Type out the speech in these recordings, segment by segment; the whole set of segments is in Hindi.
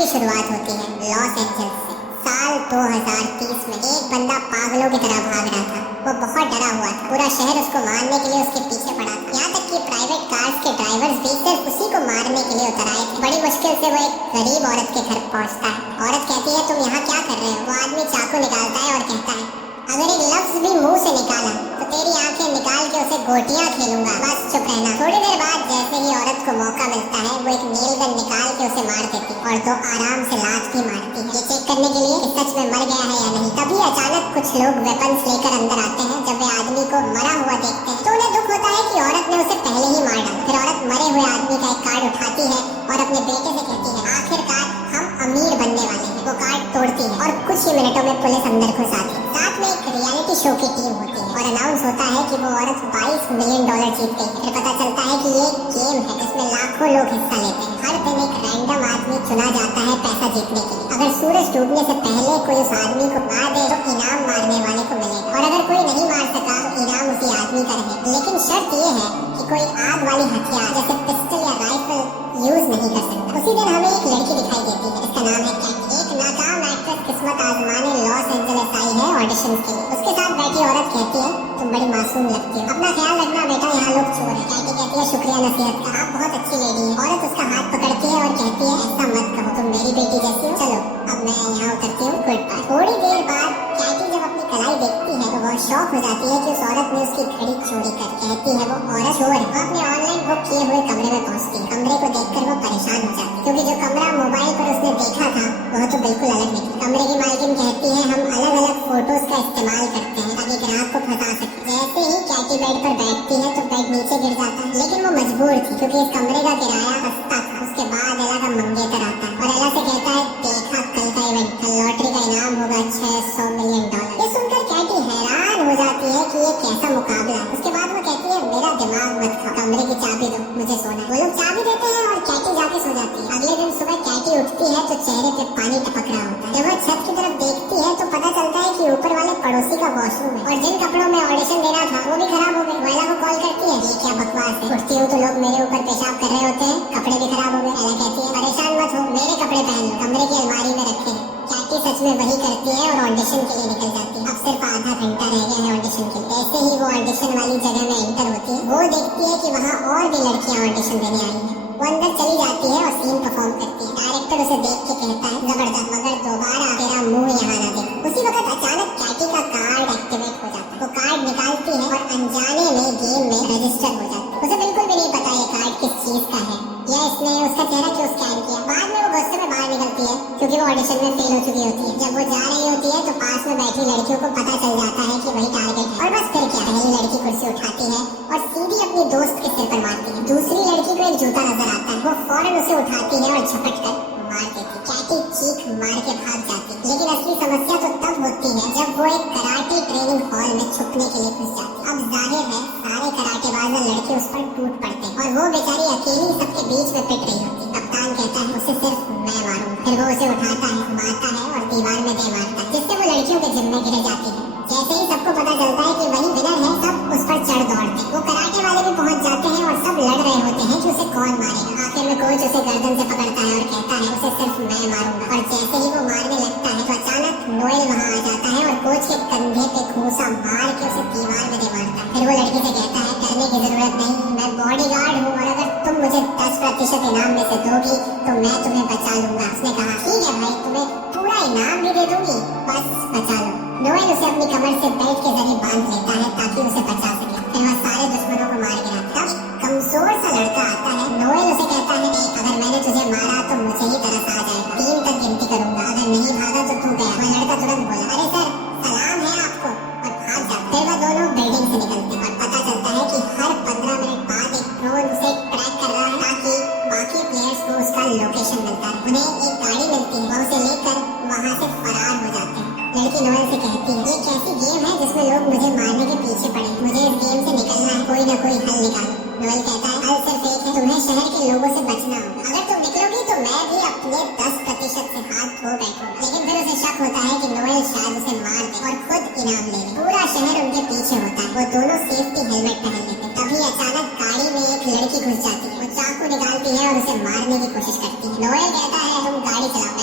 की शुरुआत होती है लॉस एंजल्स से। साल 2030 में एक बंदा पागलों की तरह भाग रहा था। वो बहुत डरा हुआ था। पूरा शहर उसको मारने के लिए उसके पीछे पड़ा था। यहाँ तक कि प्राइवेट कार्स के ड्राइवर्स भी सिर्फ उसी को मारने के लिए उतर आए थे। बड़ी मुश्किल से वो एक गरीब औरत के घर पहुँचता है। औरत कहती है, तुम यहाँ क्या कर रहे हो? वो आदमी चाकू निकालता है और कहता है, अगर एक लफ्ज भी मुंह से निकाला तो तेरी आंखें निकाल के उसे गोटियां खेलूंगा, बस चुप रहना। थोड़ी देर बाद जैसे ही औरत को मौका मिलता है, वो एक नेल गन निकाल के उसे मार देती और तो आराम से लात भी मारती है, ये चेक करने के लिए कि सच में मर गया है या नहीं। तभी अचानक कुछ लोग वेपन्स लेकर अंदर आते हैं। जब वे आदमी को मरा हुआ देखते हैं तो उन्हें दुख होता है कि औरत ने उसे पहले ही मार डाला। फिर औरत मरे हुए आदमी का एक कार्ड उठाती है और अपने बेटे से कहती है, आखिरकार हम अमीर बनने वाले हैं। वो कार्ड तोड़ती है और कुछ ही मिनटों में पुलिस अंदर घुस आती है। साथ में एक रियलिटी शो की टीम होती है और अनाउंस होता है कि वो औरत $22 मिलियन जीत गई। फिर पता चलता है कि ये गेम है जिसमें लाखों लोग हिस्सा लेते हैं। हर दिन एक रैंडम आदमी चुना जाता है पैसा जीतने के लिए। अगर सूरज डूबने से पहले कोई उस आदमी को मार दे तो इनाम मारने वाले को मिलेगा, और अगर कोई नहीं मार सका तो इनाम उसी आदमी का रहेगा। लेकिन शर्त ये है कि कोई आग वाली हथियार जैसे पिस्टल या राइफल यूज नहीं कर सकता। उसी दिन हमें एक लड़की दिखाई देती है, इसका नाम है कैटी। एक नाकाम एक्ट्रेस किस्मत आजमाने लॉस एंजलिस आई है ऑडिशन के लिए। उसके साथ बैठी औरत कहती है, तुम बड़ी मासूम लगती हो, अपना ख्याल रखना बेटा, यहाँ लोग चोर है। कैटी कहती है, शुक्रिया नसीहत का, आप बहुत अच्छी लेडी हैं। औरत उसका हाथ पकड़ती है और कहती है, ऐसा मत कहो, तुम मेरी बेटी जैसी हो। चलो अब मैं यहाँ उतरती हूँ, गुड बाय। थोड़ी देर बाद कैटी जब अपनी कलाई देखती है तो बहुत शौक हो जाती है कि उस औरत ने उसकी घड़ी चोरी कर। कहती है वो औरत चोर है। वो अपने ऑनलाइन बुक किए हुए कमरे में पहुंचती है। कमरे को देखकर वो परेशान हो जाती है क्योंकि जो कमरा मोबाइल पर उसने देखा था वह तो बिल्कुल अलग निकला। कमरे की मालकिन कहती है, हम अलग अलग फोटोज का इस्तेमाल करते हैं ताकि ग्राहक को फंसा सके। जैसे ही कैटी बेड पर बैठती है तो बेड नीचे गिर जाता है, लेकिन वो मजबूर थी क्योंकि इस कमरे का किराया सस्ता था। उसके बाद एला का मंगेतर आता है और एला से कहता है, देखा कल का इवेंट, कल लॉटरी का इनाम होगा $600 मिलियन। ये सुनकर कैटी हैरान हो जाती है कि ये कैसा मुकाबला है। उसके बाद वो कहती है, मेरा दिमाग मत खाओ, कमरे की चाबी दो, मुझे सोना है। वो लोग चाबी देते हैं और कैटी जाके सो जाती है। अगले दिन सुबह कैटी उठती है तो चेहरे पे पानी टपक रहा होता है। जब वो छत की तरफ देखती है तो पता चलता है कि ऊपर वाले पड़ोसी का वॉशरूम है और जिन कपड़ों में ऑडिशन देना था वो भी खराब हो गए। एला को कॉल करती है, ये क्या बकवास है, उठती हूँ तो लोग मेरे ऊपर पेशाब कर रहे होते हैं, कपड़े भी खराब हो गए। एला कहती है, परेशान मत हो, मेरे कपड़े पहन लो, कमरे की अलमारी में रखे हैं। कैटी सच में वही करती है और ऑडिशन के लिए निकल जाती है। अब सिर्फ आधा घंटा रह गया है ऑडिशन के लिए। जैसे ही वो ऑडिशन वाली जगह में एंटर होती है, वो देखती है कि वहाँ और भी लड़कियाँ ऑडिशन देने आई हैं। वो अंदर चली जाती है और सीन परफॉर्म करती है। डायरेक्टर उसे देख के कहता है, जबरदस्त, मगर दोबारा तेरा मुंह यहाँ ना देखो। उसी वक्त अचानक कैटी का कार्ड एक्टिवेट हो जाता है। वो कार्ड निकालती है और अनजाने में गेम में रजिस्टर हो जाती है। उसे बिल्कुल भी नहीं पता ये कार्ड किस चीज का है या इसने उसका चेहरा क्यों स्कैन किया। बाद में वो गुस्से में बाहर निकलती है क्योंकि वो ऑडिशन में फेल हो चुकी होती है। जब वो जा रही होती है तो पास में बैठी लड़कियों को पता चल जाता है कि वही टारगेट है, और बस फिर क्या, पहली लड़की कुर्सी उठाती है और सीधी अपनी दोस्त के सिर पर मारती है। दूसरी लड़की को एक जूता नजर आता है, वो फौरन उसे उठाती है और झपट कर मार देती। कैटी चीख मार के भाग जाती है, लेकिन असली समस्या तो तब होती है जब वो एक कराटे ट्रेनिंग हॉल में छुपने के लिए घुस जाती है। अब जाहिर है सारे कराटेबाज लड़के उस पर टूट पड़ते हैं और वो बेचारी अकेली सबके बीच में पिट रही होती है। कप्तान कहता है, उसे सिर्फ मैं मारूंगा। फिर वो उसे उठाता है, मारता है और दीवार में दे मारता है, जिससे वो लड़कियों के जिम में गिर जाती है। जैसे ही सबको पता चलता है कि वही विनर है, सब उस पर चढ़ दौड़ते हैं। वो कराटे वाले भी पहुंच जाते हैं और सब लड़ रहे होते हैं कि उसे कौन मारेगा। आखिर में कोच उसे गर्दन से पकड़ता है और कहता है, उसे सिर्फ मैं मारूंगा। और जैसे ही वो मारने लगता है तो अचानक नोएल वहाँ आ जाता है और कोच के कंधे पे घूंसा मार के उसे दीवार में दे मारता है। फिर वो लड़की से कहता है, करने की जरूरत नहीं, मैं बॉडीगार्ड हूँ और अगर तुम मुझे 10% इनाम में से दोगी तो मैं तुम्हें बचा लूंगा। उसने कहा, ठीक है भाई, तुम्हें पूरा इनाम भी दे दूंगी, बस बचा लो। नोएल उसे अपनी कमर से बेल्ट के जरिए बांध लेता है ताकि उसे बचा सके। फिर वह सारे दुश्मनों को मार गिराता है। तब कमजोर सा लड़का आता है। नोएल उसे कहता है, अगर मैंने तुझे मारा तो मुझे ही तरस आ जाएगा, 3 तक गिनती करूंगा, अगर नहीं भागा तो तू गया। वह लड़का तुरंत बोला, अरे सर सलाम है आपको, और भाग जाता। फिर वह दोनों बिल्डिंग से निकलते हैं और पता चलता है कि हर 15 मिनट बाद एक ड्रोन उसे ट्रैक कर रहा है ताकि बाकी प्लेयर्स को उसका लोकेशन मिलता है। उन्हें एक गाड़ी मिलती है, वह उसे लेकर वहाँ से फरार हो जाते हैं। लड़की नोएल से कहती है, ये कैसी गेम है जिसमें लोग मुझे मारने के पीछे पड़े, मुझे इस गेम से निकलना है, कोई ना कोई हल निकालो। नोएल कहता है, हल सिर्फ एक है, तुम्हें शहर के लोगों से बचना होगा। अगर तुम निकलोगी तो मैं भी अपने 10% से हाथ धो बैठूंगा। लेकिन फिर उसे शक होता है कि नोएल शायद उसे मार दे और खुद इनाम ले ले। पूरा शहर उनके पीछे होता है। वो दोनों सेफ्टी हेलमेट पहन लेते हैं। तभी अचानक गाड़ी में एक लड़की घुस जाती है। वो चाकू निकालती है और उसे मारने की कोशिश करती है। नोएल कहता है, तुम गाड़ी चलाओ,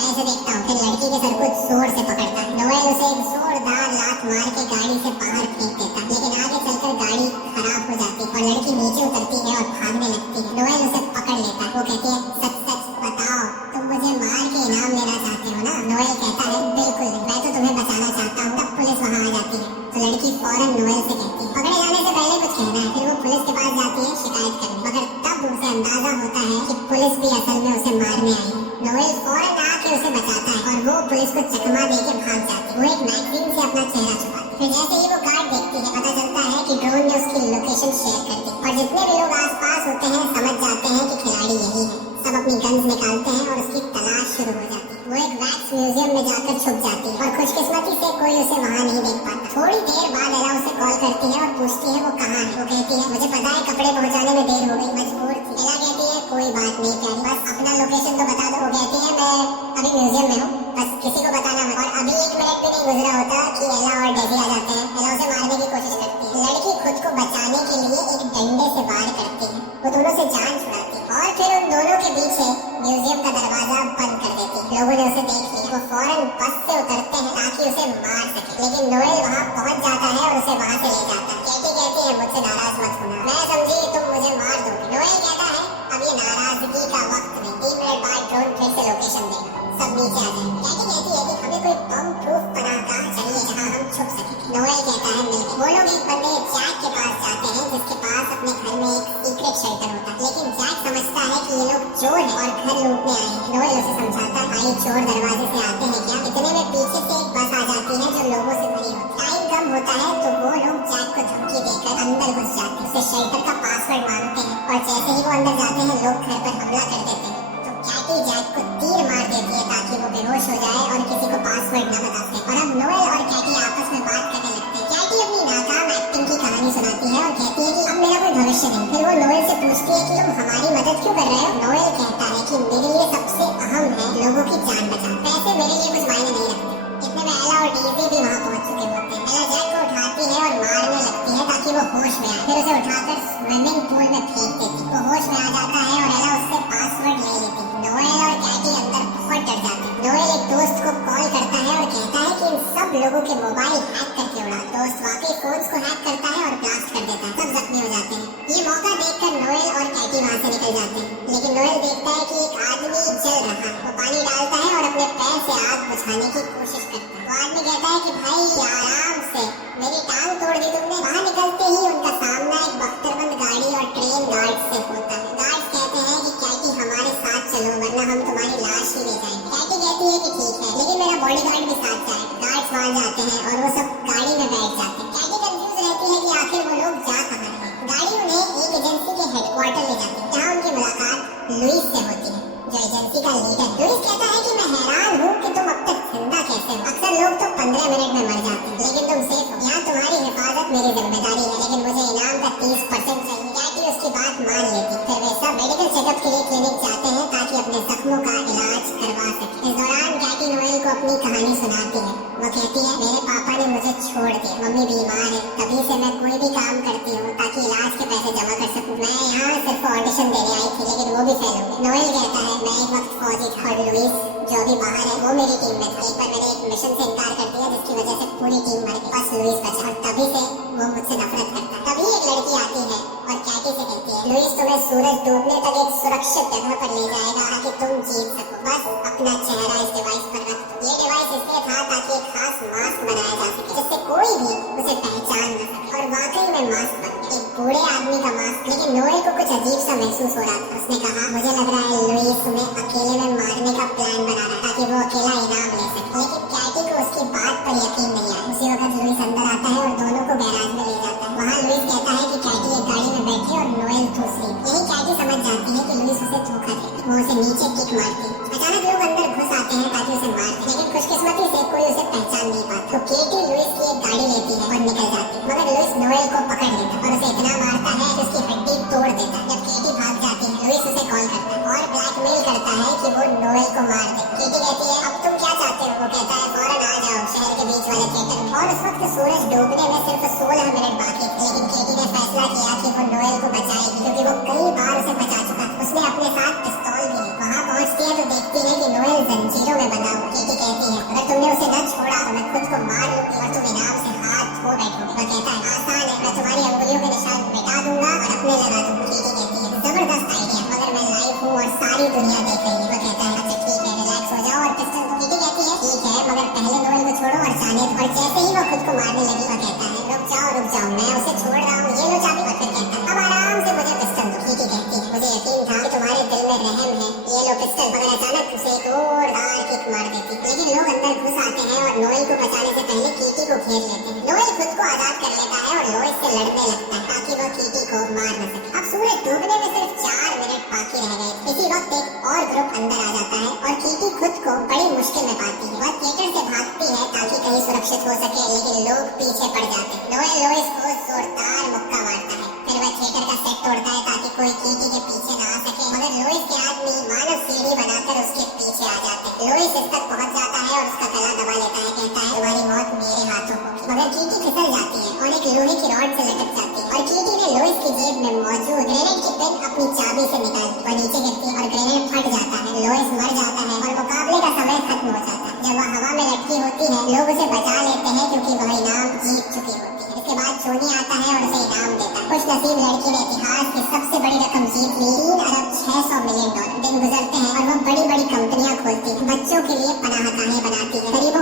नोएल कहता है बिल्कुल नहीं, मैं तो तुम्हें बचाना चाहता हूँ। तब पुलिस वहाँ आ जाती है तो लड़की फौरन नोएल से कहती है पकड़े जाने से पहले कुछ कहना है। फिर वो पुलिस के पास जाती है शिकायत करने, मगर तब उसे अंदाजा होता है कि पुलिस भी असल में उसे मारने आई है। नोएल फौरन आके उसे बचाता है और वो पुलिस को चकमा देके भाग जाती है। वो एक मैगजीन से अपना चेहरा छुपाती है। फिर जैसे ही वो कार्ड देखती है पता चलता है कि ड्रोन ने उसकी लोकेशन शेयर कर दी और जितने भी लोग आसपास होते हैं समझ जाते हैं कि खिलाड़ी यही है। सब अपनी गन्स निकालते हैं और उसकी तलाश शुरू हो जाती है। वो एक वैक्स म्यूजियम में जाकर छुप जाती है और खुशकिस्मती से कोई उसे वहाँ नहीं देख पाता। थोड़ी देर बाद एला उसे कॉल करती है और पूछती है वो कहाँ है। वो कहती है मुझे पता है, कपड़े पहुँचाने में देर हो गई, मजबूर थी। एला कहती है कोई बात नहीं प्यारी, बस अपना लोकेशन तो बता दो। वो कहती है मैं अभी म्यूजियम में हूँ, बस किसी को बताना मत। और अभी 1 मिनट भी नहीं गुजरा होता कि एला और डेजी आ जाते हैं। एला उसे मारने की कोशिश करती है। लड़की खुद को बचाने के लिए एक डंडे से वार करती है। वो दोनों से जान छुड़ाती है और फिर उन दोनों के पीछे म्यूजियम का दरवाजा बंद कर देती है। लोगों ने उसे देख लिया। वो फौरन बस से उतरते हैं ताकि उसे मार सके, लेकिन नोएल वहाँ पहुँच जाता है और उसे वहाँ से ले जाता है। कैटी कहती है मुझसे नाराज मत होना, मैं समझी तुम मुझे मार दोगे। नोएल कहता है अब ये नाराजगी का वक्त नहीं, 3 मिनट बाद ड्रोन फिर से लोकेशन देगा, सब नीचे आ जाएंगे। कैटी कहती है कि हमें कोई बम प्रूफ पनाहगाह चाहिए जहाँ हम छुप सकें। नोएल कहता है मिल। वो लोग एक बंदे जैक के पास जाते हैं जिसके पास अपने घर में एक सीक्रेट शेल्टर होता है, लेकिन जैक समझता है कि ये लोग चोर हैं और घर लूटने आए हैं। नोएल उसे समझाता है भाई चोर दरवाजे से आते हैं क्या। इतने में पीछे से एक बस आ जाती है जो लोगों से भरी होती है। टाइम कम होता है तो वो लोग जैक को धमकी देकर अंदर घुस जाते हैं, उसे शेल्टर का पासवर्ड मांगते हैं और जैसे ही वो अंदर जाते हैं लोग घर पर हमला कर देते हैं। तो कैटी जैक को तीर मार देती है ताकि वो बेहोश हो जाए और किसी को पासवर्ड न बता सके। और अब नोएल और कैटी आपस में बात करने लगते हैं। कैटी अपनी नाकाम एक्टिंग की कहानी सुनाती है और कहती है कि अब मेरा कोई भविष्य नहीं। फिर वो नोएल से पूछती है कि तुम हमारी मदद क्यों कर रहे हो। नोएल कहता है कि मेरे लिए सबसे अहम है लोगों की जान बचाना, पैसे मेरे लिए कुछ मायने नहीं रखते। इतने में एला और डीजी भी वहाँ पहुँच चुके होते हैं। एला जैक को उठाती है और मारने लगती है ताकि वो होश में आए। फिर उसे उठाकर स्विमिंग पूल में फेंक देती है। वो होश में आ जाता है और एला उससे पासवर्ड ले लेती है। नोएल और कैटी अंदर बहुत डर जाते हैं। नोएल एक दोस्त को कॉल करता है और कहता है कि इन सब लोगों के मोबाइल हैक करके उड़ा। दोस्त वाकई फोन्स को हैक करता है और ब्लास्ट कर देता है, सब जख्मी हो जाते हैं। ये मौका देखकर नोएल और कैटी वहाँ से निकल जाते हैं, लेकिन नोएल देखता है कि एक आदमी जल रहा है। वो पानी डालता है और अपने पैर से आग बुझाने की कोशिश करता है। वो आदमी कहता है कि भाई आराम से, मेरी टांग तोड़ दी तुमने। वहाँ निकलते ही उनका सामना एक बख्तरबंद गाड़ी और ट्रेन गार्ड से होता है। गार्ड कहते हैं कि कैटी हमारे साथ चलो वरना हम तुम्हारी लाश ही ले जाएंगे। कैटी कहती है कि ठीक है, लेकिन मेरा बॉडीगार्ड भी साथ जाएगा। गार्ड्स वहाँ जाते हैं और वो सब गाड़ी में बैठ जाते हैं। कैटी कंफ्यूज रहती है कि आखिर वो लोग जा कहाँ रहे हैं। गाड़ी उन्हें एक एजेंसी के हेडक्वार्टर ले जाती है जहाँ उनकी मुलाकात लुइस से होती है, जो एजेंसी का लीडर। लुइस कहता है कि मैं हैरान हूँ कि तुम अब तक जिंदा कैसे हो। अक्सर लोग तो 15 मिनट में मर जाते हैं, लेकिन तुम सेफ हो। यहाँ तुम्हारी हिफाजत मेरी जिम्मेदारी है, लेकिन मुझे इनाम का 30% चाहिए। कैटी उसकी बात मान लेती। फिर वे सब मेडिकल चेकअप के लिए क्लिनिक जाते हैं ताकि अपने जख्मों का इलाज करवा सके। इस दौरान कैटी नोएल को अपनी कहानी सुनाती है। वो कहती है मेरे पापा ने मुझे छोड़ दिया, मम्मी बीमार है, तभी से मैं कोई भी काम करती हूँ ताकि इलाज के पैसे जमा कर सकूँ। मैं यहाँ सिर्फ ऑडिशन देने आई थी, लेकिन वो भी फेल हो गई। नोएल कहता है मैं एक वक्त फौजी था और लुइस जो अभी बाहर है वो मेरी टीम में था। एक बार मैंने एक मिशन से इनकार कर दिया जिसकी वजह से पूरी टीम मर गई, बस लुइस बचा और तभी से वो मुझसे नफरत करता है। तभी एक लड़की आती है और कैटी से कहती है लुइस तुम्हें सूरज डूबने तक एक सुरक्षित जगह पर ले जाएगा ताकि तुम जीत सको, बस अपना चेहरा इस डिवाइस पर रख दो। ये डिवाइस इसलिए था ताकि एक खास मास्क बनाया जा सके जिससे कोई भी उसे पहचान न सके। और वाकई में मास्क बन गया, एक बूढ़े आदमी का मास्क। लेकिन नोएल को कुछ अजीब सा महसूस हो रहा था। उसने कहा मुझे लग रहा है लुइस तुम्हें अकेले में मारने का प्लान बना रहा ताकि वो अकेला इनाम ले सके। लेकिन कैटी को उसकी बात पर यकीन नहीं आया। उसी वक्त लुइस अंदर आता है और दोनों को गैराज में ले जाता है। वहाँ लुइस कहता है कि कैटी एक गाड़ी में बैठी और नोएल दूसरी। यही कैटी समझ जाती है कि लुइस उसे धोखा देती। वो उसे नीचे किक मारती। अचानक लोग अंदर घुस आते हैं ताकि उसे मार दे, लेकिन खुशकिस्मती से कोई उसे पहचान नहीं पाता। तो केटी लुइस की एक गाड़ी लेती है और निकल जाती है, मगर लुइस नोएल को पकड़ लेता और उसे इतना मारता है कि उसकी हड्डी तोड़ देता। जब केटी भाग जाती है लुइस उसे कॉल करता है और ब्लैकमेल करता है कि वो नोएल को मार दे। केटी कहती है अब तुम क्या चाहते हो। वो कहता है फौरन आ जाओ शहर के बीच वाले थिएटर में। और उस वक्त सूरज डूबने में सिर्फ 16 मिनट बाकी थे, लेकिन केटी ने फैसला किया कि वो नोएल को बचाएगी क्योंकि वो कई बार उसे बचा चुका। उसने अपने साथ पिस्तौल भी ली। वहाँ पहुँचती है तो देखती है कि नोएल जंजीरों में बंधा हुआ। केटी कहती है अगर तुमने उसे न छोड़ा तो मैं खुद को मार लूंगी और तुम इनाम से हाथ धो बैठोगे। वो कहता है आसान है, मैं तुम्हारी अंगुलियों के निशान मिटा दूंगा और अपने लगा दूंगी। केटी कहती है जबरदस्त आइडिया, मगर मैं लाइव हूँ और सारी दुनिया देख रही है। वो कहता है अच्छा ठीक है, रिलैक्स हो जाओ और पिस्टल। केटी कहती है ठीक और जैसे ही वो खुद को मारने लगी वह कहता है रुक जाओ मैं उसे छोड़ रहा हूँ, ये लो चाबी। और फिर कहता है अब आराम से मुझे पिस्टल दो। कीटी कहती है मुझे यकीन था कि तुम्हारे दिल में रहम है, ये लो पिस्टल। मगर अचानक उसे एक जोरदार किक मार देती, लेकिन लोग अंदर घुस आते हैं और नोएल को बचाने से पहले कीटी को घेर लेते हैं। नोएल खुद को आजाद कर लेता है और लोइस से लड़ने लगता है ताकि वह कीटी को मार न सके। अब सूरज डूबने में सिर्फ 4 मिनट बाकी रह गए। इसी वक्त एक और ग्रुप अंदर आ जाता है और कीटी खुद को बड़ी मुश्किल में पाती है। वह थिएटर से भागती है ताकि कहीं सुरक्षित हो सके, लेकिन लोग पीछे पड़ जाते हैं। नोएल लोइस को जोरदार मुक्का मारता है, फिर वह थिएटर का सेट तोड़ता है ताकि कोई कीटी के पीछे ना आ सके। मगर लोइस के आदमी मानव सीढ़ी बनाकर उसके पीछे आ जाते हैं। लोइस इस तक पहुंच जाता है और उसका गला दबा लेता है, कहता है तुम्हारी मौत मेरे हाथों होगी। मगर कीटी फिसल जाती है और एक लोहे की रॉड से लटक जाती है और कीटी ने लोइस की जेब में मौजूद ग्रेनेड की पिन अपनी चाबी से निकाली। वह नीचे गिरती है और ग्रेनेड फट जाता है। लोइस मर जाता है और मुकाबले का समय खत्म हो जाता है। जब वह हवा में लटकी होती है लोग उसे बचा लेते हैं क्योंकि वह इनाम जीत चुकी होती है। इसके बाद सोनी आता है और उसे इनाम देता है। खुश नसीब लड़की ने इतिहास की सबसे बड़ी रकम जीत ली, $3.6 अरब। दिन गुजरते हैं और वह बड़ी बड़ी कंपनियां खोलती है, बच्चों के लिए पनाहगाहें बनाती है, गरीबों